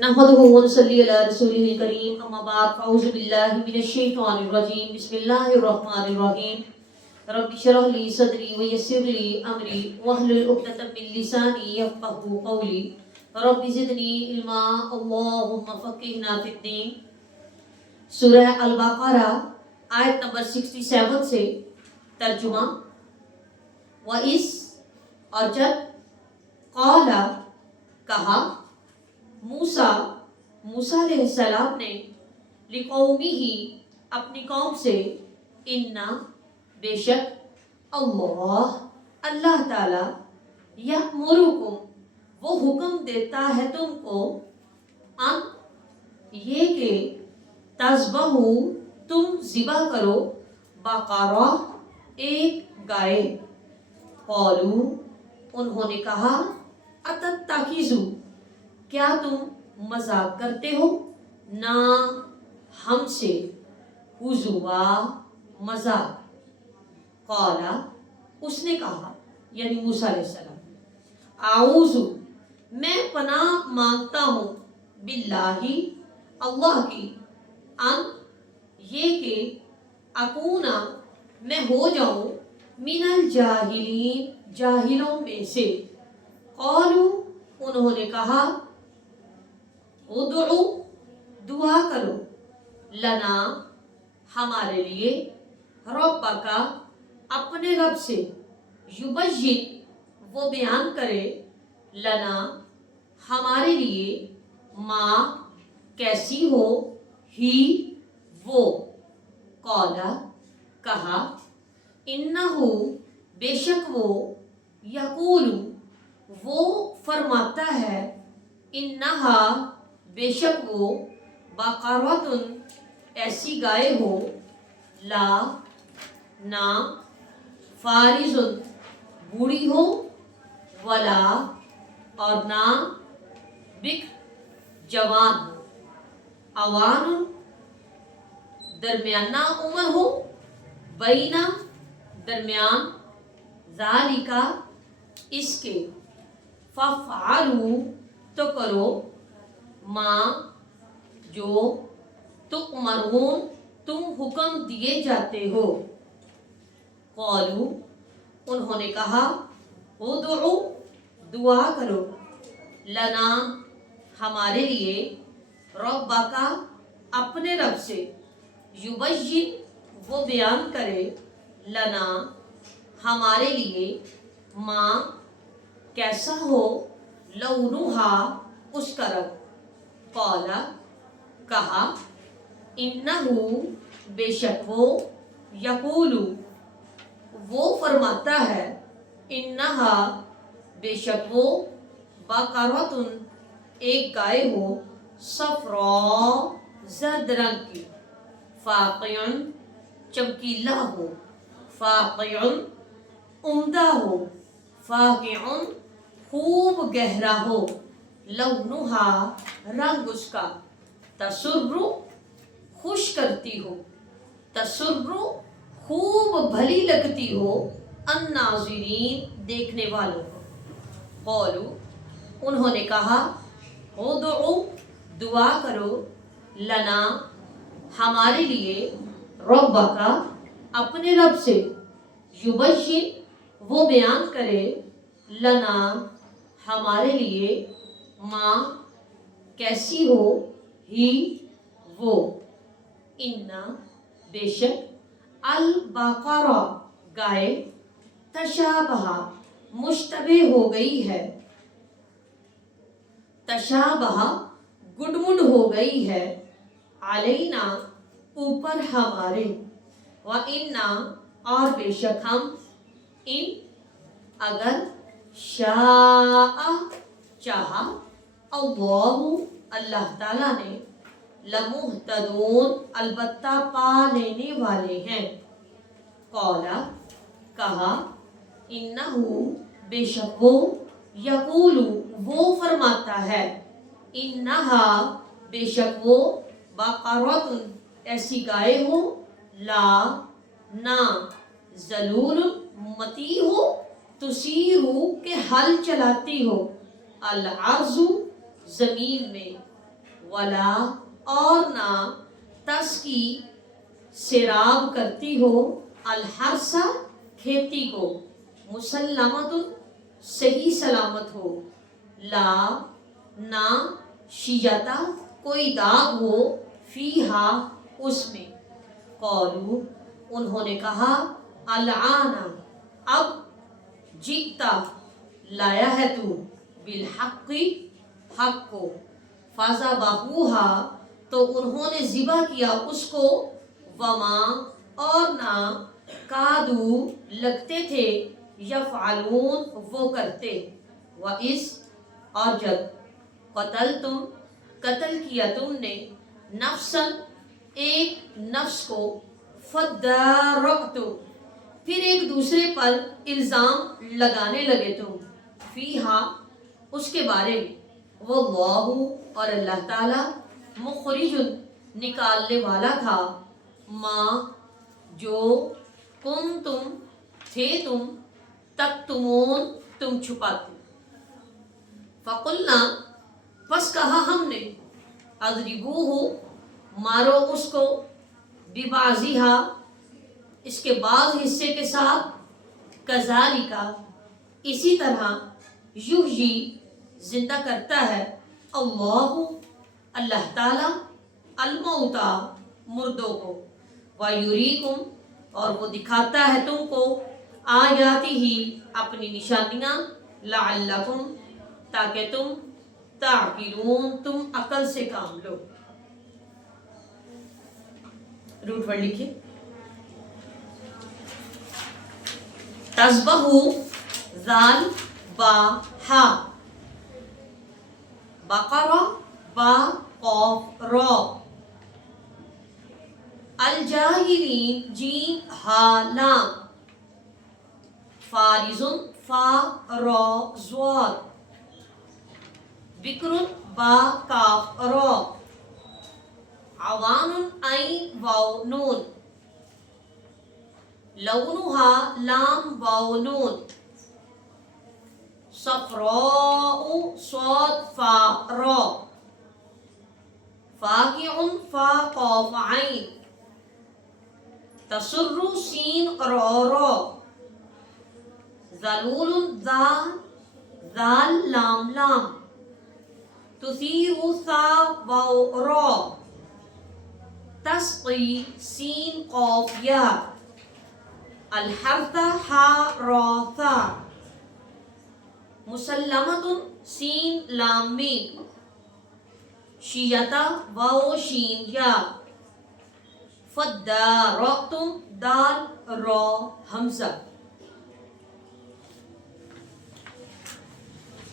نحمده ونصلي على رسوله الكريم اما بعد فاعوذ بالله من الشيطان الرجيم بسم الله الرحمن الرحيم رب اشرح لي صدري ويسر لي امري واحلل عقدة من لساني يفقهوا قولي رب زدني علما اللهم فقهنا في الدين. سورہ البقرہ آیت نمبر 67 سے ترجمہ. وَإِذْ اور جب قَالَ کہا موسیٰ علیہ السلام نے لِقَوْمِهِ اپنی قوم سے اِنَّا بے شک اللہ تعالی یَأْمُرُکُم وہ حکم دیتا ہے تم کو ان یہ کہ تذبحوا تم ذبح کرو بقرہ ایک گائے. قالوا انہوں نے کہا اتتخذوا کیا تم مذاق کرتے ہو نہ ہم سے ہزوا مذاق. قالا اس نے کہا یعنی موسیٰ علیہ السلام اعوذ میں پناہ مانگتا ہوں باللہ اللہ کی ان یہ کہ اکونا میں ہو جاؤں من الجاہلین جاہلوں میں سے. قالوا انہوں نے کہا ادعو دعا کرو لنا ہمارے لیے ربک اپنے رب سے یبین وہ بیان کرے لنا ہمارے لیے ما کیسی ہو ہی وہ. قالا کہا انہو بے شک وہ یقول وہ فرماتا ہے انہا بے شک وہ بقرۃ ایسی گائے ہو لا نہ فارض بوڑھی ہو ولا اور نہ بکر جوان ہو اوان درمیانہ عمر ہو بینا درمیان ذالکا اس کے فافعلوا تو کرو ما جو تؤمرون تم حکم دیے جاتے ہو. قالوا انہوں نے کہا ادعو دعا کرو لنا ہمارے لیے ربک اپنے رب سے یبین وہ بیان کرے لنا ہمارے لیے ما کیسا ہو لونہا اس کا رنگ. قالا کہا انہو بے شک وہ یقول وہ فرماتا ہے انہا بے شک وہ بقرۃ ایک گائے ہو صفراء زرد رنگ کی فاقع چمکیلا ہو فاقع عمدہ ہو فاقع خوب گہرا ہو لونہا رنگ اس کا تسر خوش کرتی ہو تسر خوب بھلی لگتی ہو الناظرین دیکھنے والوں کو. قالوا انہوں نے کہا ادعو دعا کرو لنا ہمارے لیے ربک اپنے رب سے یبین وہ بیان کرے لنا ہمارے لیے ما کیسی ہو ہی وہ. انا بے شک البقرہ گائے تشابہ مشتبہ ہو گئی ہے تشابہ گڈمڈ ہو گئی ہے علینا اوپر ہمارے وَإِنَّا اور بے شک ہم ان اگر شاء چاہا اللہ تعالیٰ نے لمہتدون البتہ پا لینے والے ہیں. قالا کہا انہو بے شک وہ یقول وہ فرماتا ہے انہا بے شک وہ بقرۃ ایسی گائے ہو لا نہ ذلول متی ہو تسیرو کہ حل چلاتی ہو الارض زمین میں ولا اور نہ تسکی سیراب کرتی ہو الحرث کھیتی کو مسلمت صحیح سلامت ہو لا نہ شیتا کوئی داغ ہو فیہا اس میں قالو انہوں نے کہا الآن اب جئتا لایا ہے تو بالحق حق کو فذبحوها تو انہوں نے ذبح کیا اس کو وما اور نہ کادو لگتے تھے یفعلون وہ کرتے وَإِذْ اور جب قتل کیا تم نے نفسا ایک نفس کو فَدَّارَأْتُمْ پھر ایک دوسرے پر الزام لگانے لگے تم فیہا اس کے بارے میں واللہ اور اللہ تعالی مخرج نکالنے والا تھا ماں جو کنتم تھے تم تکتمون تم چھپاتے فقلنا پس کہا ہم نے اضربوہ مارو اس کو ببعضھا اس کے بعض حصے کے ساتھ کذالک اسی طرح یحیی زندہ کرتا ہے اللہ تعالی الموتى مردوں کو وَيُرِيكُمْ اور وہ دکھاتا ہے تم کو آیاتہ اپنی نشانیاں لعلکم تاکہ تم تعقلون تم عقل سے کام لو. روٹ ورڈ لکھیے تذبح ذال با ہا بقرہ با قاف را الجاہلین جیم ہا لام فارز فا را زوار بکر با کاف را عوان عین واو نون لونها لام واو نون صفراء صاد فا را فاقع فا قاف عین تسر سین را را ذلول ذال لام لام تثیر ثا واو را تسقی سین قاف یا الحرث ہا را ثا مسلمت سین لام میم شیتا واو شین یا فَدَّارَأْتُمْ دال را حمزہ.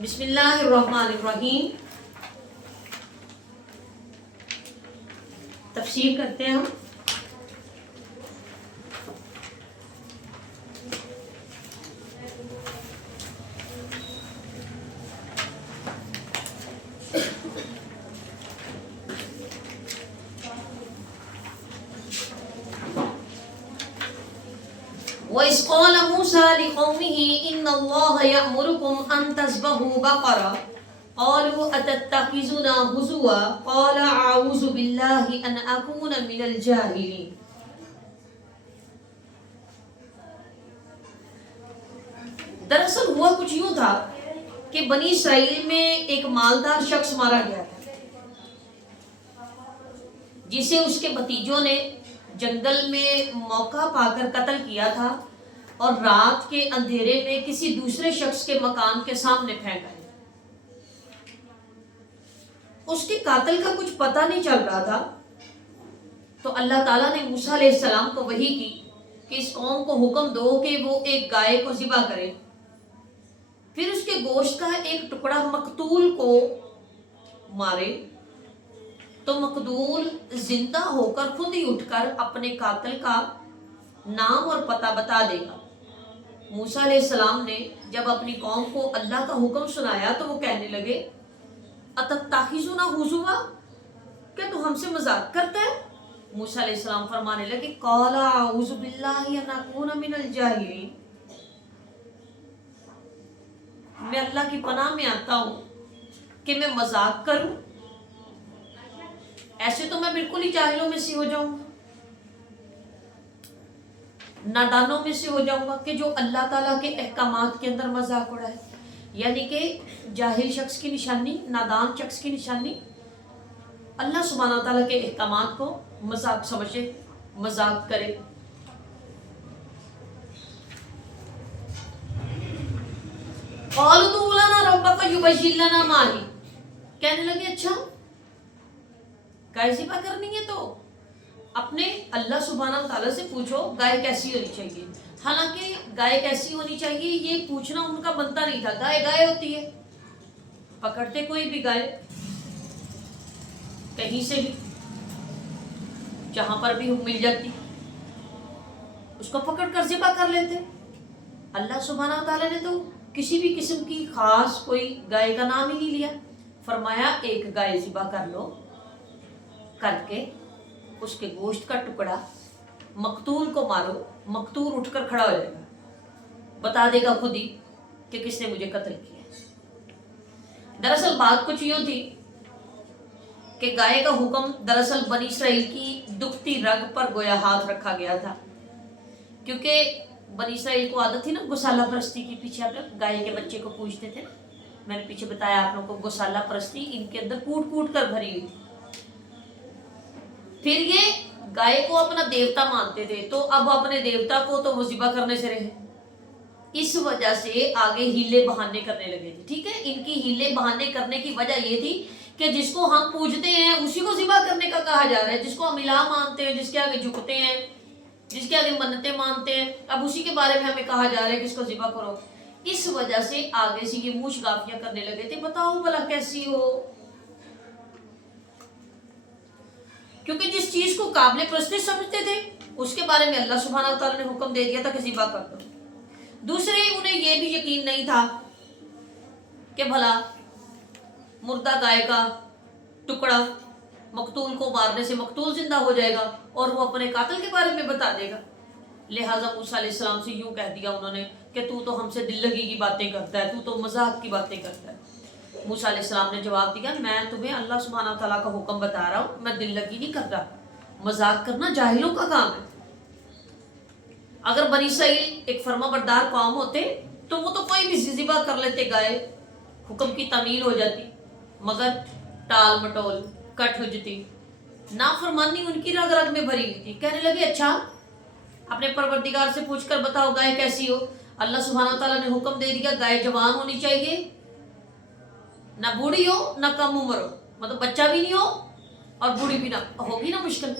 بسم اللہ الرحمن الرحیم. تفسیر کرتے ہیں ہم. وَإِذْ قَالَ مُوسَى لِقَوْمِهِ إِنَّ اللَّهَ يَأْمُرُكُمْ أَن تَذْبَحُوا بَقَرَةً قَالُوا أَتَتَّخِذُنَا هُزُوًا قَالَ أَعُوذُ بِاللَّهِ أَنْ أَكُونَ مِنَ الْجَاهِلِينَ. دراصل ہوا کچھ یوں تھا کہ بنی اسرائیل میں ایک مالدار شخص مارا گیا تھا جسے اس کے بھتیجوں نے جنگل میں موقع پا کر قتل کیا تھا اور رات کے اندھیرے میں کسی دوسرے شخص کے مکان کے سامنے پھینکا ہے. اس کے قاتل کا کچھ پتہ نہیں چل رہا تھا تو اللہ تعالیٰ نے موسیٰ علیہ السلام کو وحی کی کہ اس قوم کو حکم دو کہ وہ ایک گائے کو ذبح کرے, پھر اس کے گوشت کا ایک ٹکڑا مقتول کو مارے تو مقتول زندہ ہو کر خود ہی اٹھ کر اپنے قاتل کا نام اور پتہ بتا دے گا. موسیٰ علیہ السلام نے جب اپنی قوم کو اللہ کا حکم سنایا تو وہ کہنے لگے اتتخذون ہزوا, کیا تو ہم سے مذاق کرتا ہے؟ موسیٰ علیہ السلام فرمانے لگے قال اعوذ باللہ ان اکون من الجاہلین, میں اللہ کی پناہ میں آتا ہوں کہ میں مذاق کروں. ایسے تو میں بالکل ہی جاہلوں میں سے ہو جاؤں گا، نادانوں میں سے ہو جاؤں گا کہ جو اللہ تعالیٰ کے احکامات کے اندر مذاق اڑائے. یعنی کہ جاہل شخص کی نشانی، نادان شخص کی نشانی اللہ سبحانہ تعالیٰ کے احکامات کو مذاق سمجھے، مذاق کرے. قالوا ادع لنا ربك يبين لنا ما هي، کہنے لگے اچھا گائے ذبح کرنی ہے تو اپنے اللہ سبحانہ تعالیٰ سے پوچھو گائے کیسی ہونی چاہیے. حالانکہ گائے کیسی ہونی چاہیے یہ پوچھنا ان کا بنتا نہیں تھا. گائے گائے ہوتی ہے، پکڑتے کوئی بھی گائے کہیں سے بھی جہاں پر بھی مل جاتی اس کو پکڑ کر ذبح کر لیتے. اللہ سبحانہ تعالیٰ نے تو کسی بھی قسم کی خاص کوئی گائے کا نام ہی نہیں لیا. فرمایا ایک گائے ذبح کر لو، کر کے اس کے گوشت کا ٹکڑا مقتول کو مارو، مقتول اٹھ کر کھڑا ہو جائے گا، بتا دے گا خود ہی کہ کس نے مجھے قتل کیا. دراصل بات کچھ یوں تھی کہ گائے کا حکم دراصل بنی اسرائیل کی دکھتی رگ پر گویا ہاتھ رکھا گیا تھا، کیونکہ بنی اسرائیل کو عادت تھی نا گوسالہ پرستی کی. پیچھے آپ لوگ گائے کے بچے کو پوچھتے تھے نا، میں نے پیچھے بتایا آپ لوگوں کو گوسالہ پرستی ان کے اندر کوٹ کوٹ کر بھری ہوئی تھی. پھر یہ گائے کو اپنا دیوتا مانتے تھے، تو اب اپنے دیوتا کو تو وہ ذبح کرنے سے رہے. اس وجہ سے آگے ہیلے بہانے کرنے لگے تھے. ٹھیک ہے، ان کی ہیلے بہانے کرنے کی وجہ یہ تھی کہ جس کو ہم پوجتے ہیں اسی کو ذبح کرنے کا کہا جا رہا ہے. جس کو ہم الہ مانتے ہیں، جس کے آگے جھکتے ہیں، جس کے آگے منتیں مانتے ہیں، اب اسی کے بارے میں ہمیں کہا جا رہا ہے کہ اس کو ذبح کرو. اس وجہ سے آگے سے یہ موچ گافیاں کرنے لگے تھے، بتاؤ بھلا کیسی ہو. کیونکہ جس چیز کو قابل پرستش سمجھتے تھے اس کے بارے میں اللہ سبحانہ تعالیٰ نے حکم دے دیا تھا کہ ذبح کر دو. دوسرے انہیں یہ بھی یقین نہیں تھا کہ بھلا مردہ گائے کا ٹکڑا مقتول کو مارنے سے مقتول زندہ ہو جائے گا اور وہ اپنے قاتل کے بارے میں بتا دے گا. لہٰذا موسیٰ علیہ السلام سے یوں کہہ دیا انہوں نے کہ تو ہم سے دل لگی کی باتیں کرتا ہے، تو مذاق کی باتیں کرتا ہے. موسیٰ علیہ السلام نے جواب دیا میں تمہیں اللہ سبحانہ تعالیٰ کا حکم بتا رہا ہوں، میں دل لگی نہیں کرتا. مذاق کرنا جاہلوں کا کام ہے. اگر بنی اسرائیل ایک فرما بردار قوم ہوتے تو وہ تو کوئی بھی ذبح کر لیتے گائے، حکم کی تعمیل ہو جاتی. مگر ٹال مٹول کٹ ہجتی نافرمانی ان کی رگ رگ میں بھری ہوئی تھی. کہنے لگے اچھا اپنے پروردگار سے پوچھ کر بتاؤ گائے کیسی ہو. اللہ سبحانہ تعالیٰ نے حکم دے دیا گائے جوان ہونی چاہیے، نہ بوڑھی ہو نہ کم عمر ہو، مطلب بچہ بھی نہیں ہو اور بوڑھی بھی نہ ہوگی نا مشکل.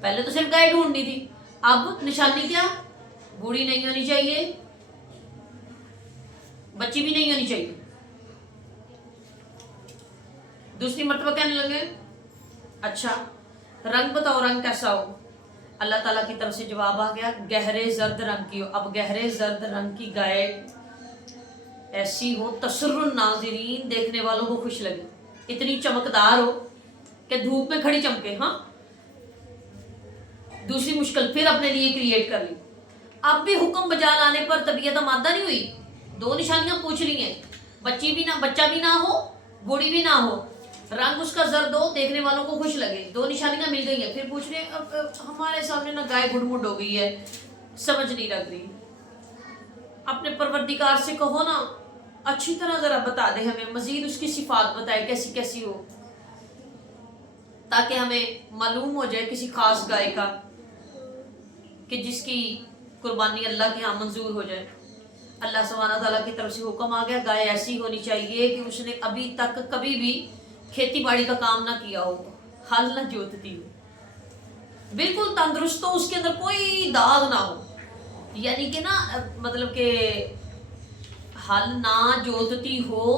پہلے تو صرف گائے ڈھونڈنی تھی، اب نشانی کیا؟ بوڑھی نہیں ہونی چاہیے، بچی بھی نہیں ہونی چاہیے. دوسری مرتبہ کہنے لگے اچھا رنگ بتاؤ رنگ کیسا ہو. اللہ تعالیٰ کی طرف سے جواب آ گیا گہرے زرد رنگ کی ہو. اب گہرے زرد رنگ کی گائے ایسی ہو تسر الناظرین، دیکھنے والوں کو خوش لگے، اتنی چمکدار ہو کہ دھوپ میں کھڑی چمکے. ہاں دوسری مشکل پھر اپنے لیے کریٹ کر لی. اب بھی حکم بجا لانے پر طبیعت مادہ نہیں ہوئی. دو نشانیاں پوچھ لی ہیں، بچہ بھی نہ ہو بوڑھی بھی نہ ہو، رنگ اس کا زرد ہو، دیکھنے والوں کو خوش لگے. دو نشانیاں مل گئی ہیں. پھر پوچھ رہے اب ہمارے سامنے نہ گائے گھڑ مڈ ہو گئی ہے، سمجھ نہیں لگ رہی. اپنے پروردگار سے کہو نا اچھی طرح ذرا بتا دے ہمیں، مزید اس کی صفات بتائے کیسی کیسی ہو، تاکہ ہمیں معلوم ہو جائے کسی خاص گائے کا کہ جس کی قربانی اللہ کے ہاں منظور ہو جائے. اللہ سبحانہ تعالیٰ کی طرف سے حکم آ گیا گائے ایسی ہونی چاہیے کہ اس نے ابھی تک کبھی بھی کھیتی باڑی کا کام نہ کیا ہو، ہل نہ جوتتی ہو، بالکل تندرست ہو، اس کے اندر کوئی داغ نہ ہو. یعنی کہ نا مطلب کہ ہل نہ جوتتی ہو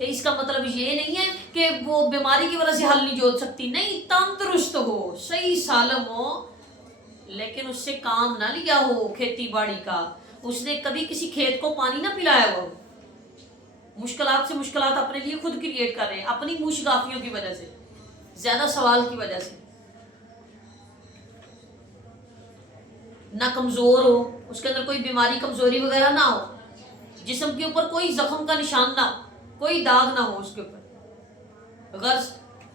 اس کا مطلب یہ نہیں ہے کہ وہ بیماری کی وجہ سے ہل نہیں جوت سکتی، نہیں، تندرست ہو، صحیح سالم ہو، لیکن اس سے کام نہ لیا ہو کھیتی باڑی کا، اس نے کبھی کسی کھیت کو پانی نہ پلایا ہو. مشکلات سے مشکلات اپنے لیے خود کریٹ کر رہے ہیں اپنی موش گافیوں کی وجہ سے، زیادہ سوال کی وجہ سے. نہ کمزور ہو، اس کے اندر کوئی بیماری کمزوری وغیرہ نہ ہو، جسم کے اوپر کوئی زخم کا نشان نہ ہو، کوئی داغ نہ ہو اس کے اوپر. غرض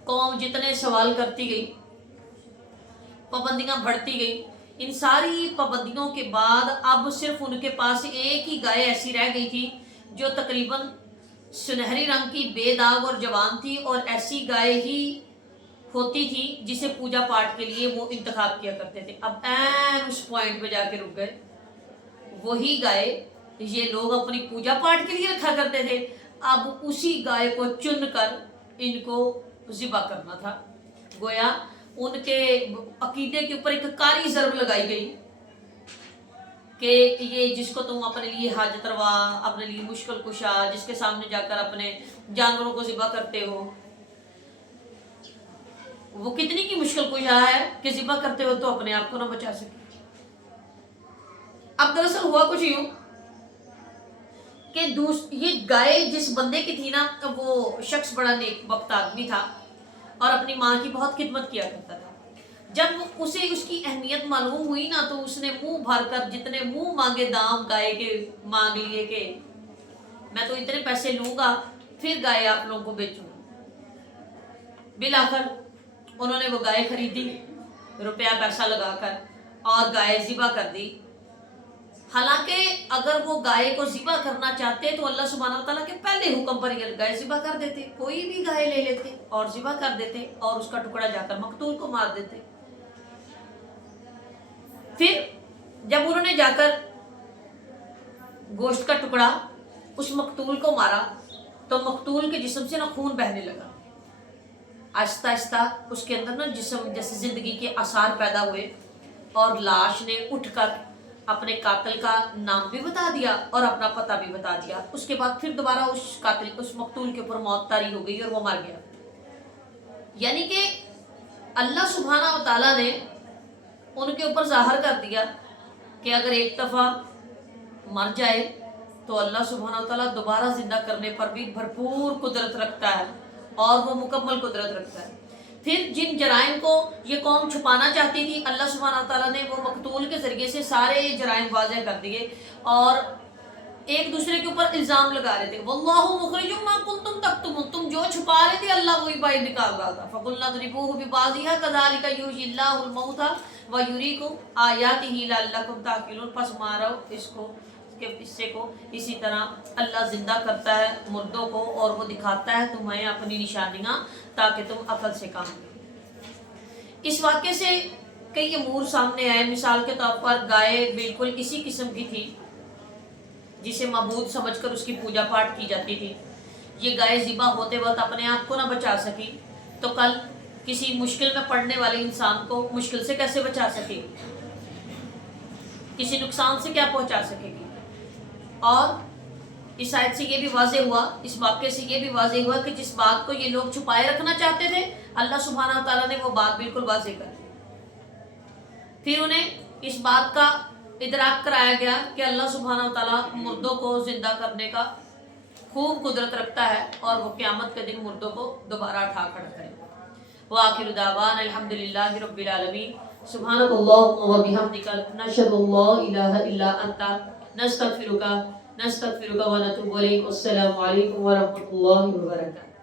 قوم جتنے سوال کرتی گئی، پابندیاں بڑھتی گئی، ان ساری پابندیوں کے بعد اب صرف ان کے پاس ایک ہی گائے ایسی رہ گئی تھی جو تقریباً سنہری رنگ کی، بے داغ اور جوان تھی، اور ایسی گائے ہی ہوتی تھی جسے پوجا پاٹ کے لیے وہ انتخاب کیا کرتے تھے۔ اب این اس پوائنٹ پہ جا کے رک گئے، وہی گائے یہ لوگ اپنی پوجا پاٹ کے لیے رکھا کرتے تھے، اب اسی گائے کو چن کر ان کو ذبح کرنا تھا۔ گویا ان کے عقیدے کے اوپر ایک کاری ضرب لگائی گئی کہ یہ جس کو تم اپنے لیے حاجت روا، اپنے لیے مشکل کشا، جس کے سامنے جا کر اپنے جانوروں کو ذبح کرتے ہو، وہ کتنی کی مشکل کشا ہے کہ ذبح کرتے ہو تو اپنے آپ کو نہ بچا سکے۔ اب دراصل ہوا کچھ یوں کہ یہ گائے جس بندے کی تھی نا، وہ شخص بڑا نیک وقت آدمی تھا اور اپنی ماں کی بہت خدمت کیا کرتا تھا۔ جب اسے اس کی اہمیت معلوم ہوئی نا تو اس نے منہ بھر کر جتنے منہ مانگے دام گائے کے مانگ لیے کہ میں تو اتنے پیسے لوں گا پھر گائے آپ لوگوں کو بیچوں گا۔ بالآخر انہوں نے وہ گائے خریدی روپیہ پیسہ لگا کر اور گائے ذبح کر دی۔ حالانکہ اگر وہ گائے کو ذبح کرنا چاہتے تو اللہ سبحانہ وتعالیٰ کے پہلے حکم پر یہ گائے ذبح کر دیتے، کوئی بھی گائے لے لیتے اور ذبح کر دیتے اور اس کا ٹکڑا جا کر مقتول کو مار دیتے۔ پھر جب انہوں نے جا کر گوشت کا ٹکڑا اس مقتول کو مارا تو مقتول کے جسم سے نا خون بہنے لگا، آہستہ آہستہ اس کے اندر نا جسم جیسے زندگی کے آثار پیدا ہوئے، اور لاش نے اٹھ کر اپنے قاتل کا نام بھی بتا دیا اور اپنا پتہ بھی بتا دیا۔ اس کے بعد پھر دوبارہ اس مقتول کے اوپر موت طاری ہو گئی اور وہ مر گیا۔ یعنی کہ اللہ سبحانہ و تعالیٰ نے ان کے اوپر ظاہر کر دیا کہ اگر ایک دفعہ مر جائے تو اللہ سبحانہ و تعالیٰ دوبارہ زندہ کرنے پر بھی بھرپور قدرت رکھتا ہے اور وہ مکمل قدرت رکھتا ہے۔ پھر جن جرائم کو یہ قوم چھپانا چاہتی تھی، اللہ سبحانہ تعالیٰ نے وہ مقتول کے ذریعے سے سارے جرائم واضح کر دیے اور ایک دوسرے کے اوپر الزام لگا رہے تھے۔ واللہ مخرج ما کنتم تکتمون، تم جو چھپا رہے تھے اللہ وہی باہر نکال رہا تھا۔ فقلنا اضربوہ ببعضہا کذلک یحیی اللہ الموتى ویریکم آیاتہ لعلکم تعقلون، پس مارو اس کو کہ حصے کو، اسی طرح اللہ زندہ کرتا ہے مردوں کو اور وہ دکھاتا ہے تمہیں اپنی نشانیاں تاکہ تم عقل سے کام لو۔ اس واقعے سے کئی امور سامنے آئے۔ مثال کے طور پر گائے بالکل اسی قسم کی تھی جسے معبود سمجھ کر اس کی پوجا پاٹ کی جاتی تھی۔ یہ گائے ذبح ہوتے وقت اپنے آپ کو نہ بچا سکی تو کل کسی مشکل میں پڑنے والے انسان کو مشکل سے کیسے بچا سکے گی، کسی نقصان سے کیا پہنچا سکے گی۔ اور اس آیت سے یہ بھی واضح ہوا، اس واقعے سے یہ بھی واضح ہوا کہ جس بات کو یہ لوگ چھپائے رکھنا چاہتے تھے اللہ سبحانہ تعالیٰ نے وہ بات بالکل واضح کر دی۔ پھر انہیں اس بات کا ادراک کرایا گیا کہ اللہ سبحانہ تعالیٰ مردوں کو زندہ کرنے کا خوب قدرت رکھتا ہے اور وہ قیامت کے دن مردوں کو دوبارہ اٹھا کھڑا کرے۔ وآخر دعوانا الحمدللہ رب العالمین۔ سبحانک اللہم و بحمدک نشہد ان لا الہ الا انت نستغفرک ونتوب الیک۔ السلام علیکم ورحمۃ اللہ وبرکاتہ۔